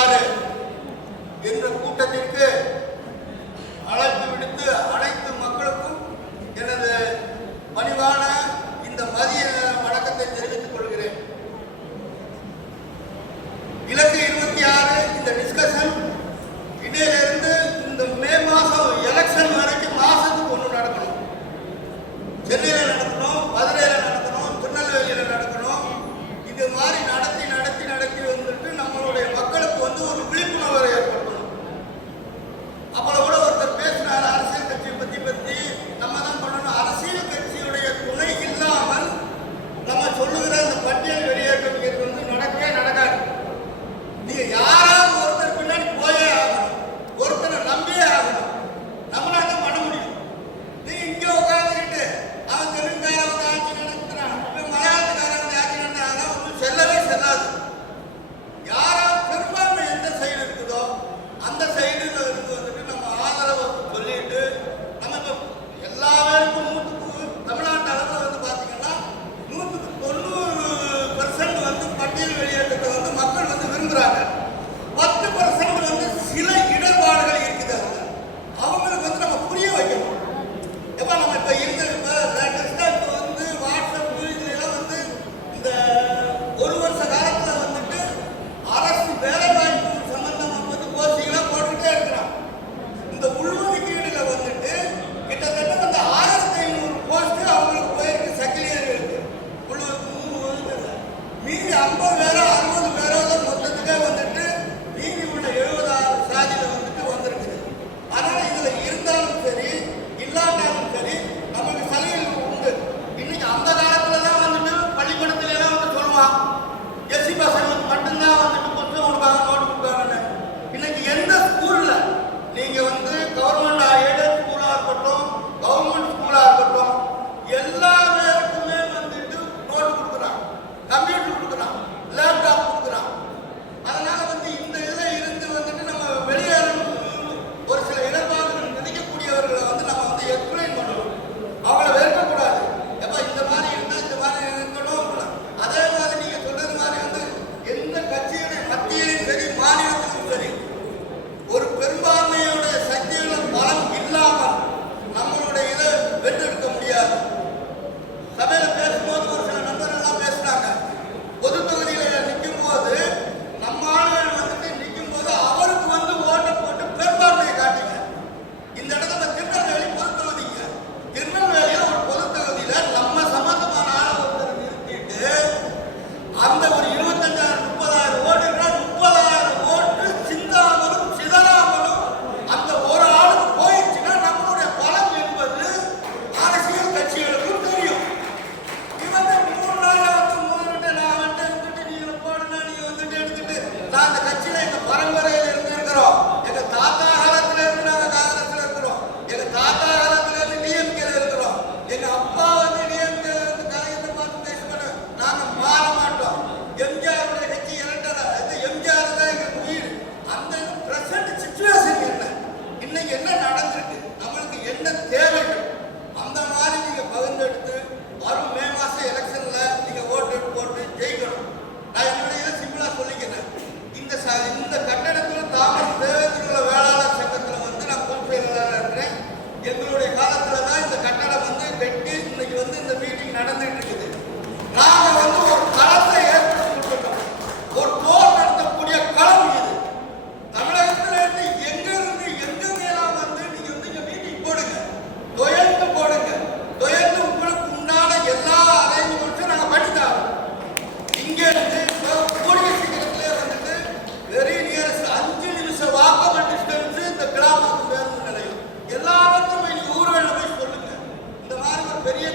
26 என்ற கூட்டத்திற்கு அழைப்பு விடுத்து அனைத்து மக்களுக்கும் எனது பணிவான இந்த மதிய வணக்கத்தை தெரிவித்துக் கொள்கிறேன். இலக்கு 26 இந்த டிஸ்கஷன் இன்னையிலிருந்து இந்த மே மாதம் எலெக்ஷன் வரைக்கும் மாசத்துக்கு ஒன்று நடக்கணும். சென்னையில் நடக்கணும், மதுரையில் நடக்கணும், திருநெல்வேலியில் நடக்கணும். இது மாதிரி நடத்தி வந்துட்டு நம்மளுடைய மக்களுக்கு வந்து ஒரு விழிப்புணர்வை ஏற்படுத்தணும். அப்புறம் கூட ஒருத்தர் பேசினார் அரசியல் கட்சியை பற்றி நம்ம தான் பண்ணணும். அரசியல் கட்சியுடைய துணை இல்லாமல் நம்ம சொல்லுகிற அந்த பட்டியல் வெளியேற்றம் வந்து நடக்கவே நடக்காது. நீங்க யாராவது ஒருத்தர் பின்னாடி போயே ஆகணும், ஒருத்தரை நம்பியே ஆகணும். நம்மளால தான் பண்ண முடியும். நீங்க இங்க உட்காந்துக்கிட்டு அவன் தெலுங்காரன் வந்து ஆட்சி நடத்துறான், மலையாளத்துக்காரன் வந்து ஆட்சி நடத்துறாங்க, ஒன்றும் செல்லவே செல்லாது. யாராவது பெரும்பான்மை எந்த சைடு இருக்குதோ அந்த சைடுல இருந்து வந்துட்டு நம்ம ஆதரவை சொல்லிட்டு நம்ம இப்போ எல்லா பேருக்கும் 100க்கு தமிழ்நாட்டு அளவில் வந்து பார்த்தீங்கன்னா 100க்கு 90% வந்து பட்டியல் வெளியேற்றத்தை வந்து மக்கள் வந்து விரும்புகிறாங்க. 10% வந்து சில இடர்பாடுகள் இருக்குது. அவங்களுக்கு வந்து நம்ம புரிய வைக்கணும். எப்போ நம்ம இப்போ இருந்த லேட்டஸ்டாக இப்போ வந்து வாட்ஸ்அப் இதெல்லாம் வந்து இந்த ஒரு வருஷ காலத்தில் வந்துட்டு அரசு வேலைவாய்ப்பு சம்பந்தமாக வந்து போஸ்டிங்லாம் போட்டுக்கிட்டே இருக்கிறான். இந்த உள்ஒதுக்கீடுல வந்துட்டு கிட்டத்தட்ட வந்து 1500 போஸ்ட் அவங்களுக்கு போயிருக்கு. செக்ரட்டரியேட்டுக்கு உள்ஒதுக்கீடு மீதி 50 பேரோ 60 பேரோ தான் மொத்தத்துக்கே வந்துட்டு மீதி உள்ள 76 சாதியில வந்துட்டு வந்திருக்குது. அதனால இதுல இருந்தாலும் சரி இல்லாட்டாலும் சரி நமக்கு சலுகைகள் உண்டு. இன்னைக்கு அந்த காலத்துல தான் வந்துட்டு பள்ளிக்கூடத்துல எல்லாம் வந்து சொல்லுவான் எஸ்சி பசங்களுக்கு மட்டும்தான் வந்துட்டு புத்தகம் கொடுப்பாங்க, நோட்டு கொடுப்பாங்கன்னு. இன்னைக்கு எந்த ஸ்கூல்ல நீங்க வந்து கவர்மெண்ட் எய்டட் ஸ்கூலா இருக்கட்டும், கவர்மெண்ட் ஸ்கூலா இருக்கட்டும், எல்லா பேருக்குமே வந்துட்டு நோட்டு கொடுக்குறான், கம்ப்யூட்டர் கொடுக்குறான், லேப்டாப் கொடுக்குறான். அதனால வந்து இந்த இதில் இருந்து வந்துட்டு நம்ம வெளியேறும் ஒரு சில இடர்பாடுகள் விதிக்கக்கூடியவர்களை வந்து நம்ம வந்து எக்ஸ்பிளைன் பண்ணணும். அவங்கள வெறுக்கக்கூடாது. எப்போ இந்த மாதிரி இருந்தால் இந்த மாதிரி இருக்கணும். அதே மாதிரி நீங்க சொல்றது மாதிரி வந்து எந்த கட்சியுடைய மத்தியிலும் சரி மாநிலத்திலும் சரி ஒரு பெரும்பான்மையோட சக்திகள பலம் இல்லாமல் நம்மளுடைய இதை வென்றெடுக்க முடியாது. சபையில பேசும்போது ஒரு சில நண்பர்கள்லாம் பேசினாங்க. பொது தொகுதியில நிற்கும் போது நம்ம ஆளுகள் வந்துட்டு நிற்கும் போது அவருக்கு வந்து ஓட்டை போட்டு பெரும்பான்மையை காட்டுங்க. இந்த இடத்துல திருநெல்வேலி பொது தொகுதிங்க, திருநெல்வேலியில ஒரு பொது தொகுதியில நம்ம சம்பந்தமான ஆளை ஒருத்தர் நிறுத்திட்டு அந்த ஒரு 25,000 30,000 ஓட்டுனா 30,000 ஓட்டு சிந்தாமலும் சிதறாமலும் அந்த ஒரு ஆளுக்கு போயிடுச்சுன்னா நம்மளுடைய பலம் என்பது அரசியல் கட்சிகளுக்கும் தெரியும். இவங்க 3 நாள் வந்து முதலிட்டு நான் வந்துட்டு நீங்க போடுனா நீங்க வந்துட்டு எடுத்துட்டு நான் அந்த கட்சியில எங்க பரம்பரையில இருந்து இருக்கிறோம். எங்க தாத்தா காலத்துல இருந்து நாங்க காங்கிரஸ்ல இருக்கிறோம். எங்க தாத்தா காலத்துல இருந்து டிஎம்கேல இருக்கிறோம். எங்க அப்பா வந்து டிஎம்கேல இருந்து கலைஞரை பார்த்து பேசுவாங்க. நாங்க மாற மாட்டோம். எம்ஜிஆருடைய கட்சி இரண்டரை எம்ஜிஆர் தான் எங்களுக்கு உயிர். அந்த பிரசன்ட் சிச்சுவேஷன் என்ன, இன்னைக்கு என்ன நடந்திருக்கு, நம்மளுக்கு என்ன தேவைகள், அந்த மாதிரி நீங்க பகிர்ந்தெடுத்து வரும் மே மாசம் எலெக்ஷன்ல நீங்க ஓட்டு போட்டு ஜெயிக்கணும். நான் என்னுடைய சிம்பிளா சொல்லிக்கிறேன். இந்த கட்டடத்தில் தாமஸ் தேவேந்திர வேளாளர் சங்கத்தில் வந்து நான் பொறுப்பேற்பாளராக இருக்கிறேன். எங்களுடைய காலத்துல தான் இந்த கட்டடம் வந்து கட்டி இன்னைக்கு வந்து இந்த மீட்டிங் நடந்துட்டு இருக்குது. நாங்க வந்து ஒரு களத்தை ஏற்படுத்தி கொடுத்துட்டோம். ஒரு போர் நடத்தக்கூடிய களம் இது. தமிழகத்துல இருந்து எங்கெங்கெல்லாம் வந்து நீங்க வந்து இங்க மீட்டிங் போடுங்க, தொயர்ந்து போடுங்க. தொயர்ந்து உங்களுக்கு உண்டான எல்லா அரேஞ்ச்மெண்ட்ஸும் நாங்க பண்ணித்தரோம். இங்க இருந்து கூடிய சீக்கிரத்திலே வந்துட்டு வெரி நியரஸ்ட் 5 நிமிஷம் வாக்கபிள் டிஸ்டன்ஸ் இந்த கிராமத்து பேருந்து நிலையம் எல்லாருக்கும் நீங்க ஊர்களில் போய் சொல்லுங்க. இந்த மாதிரி ஒரு பெரிய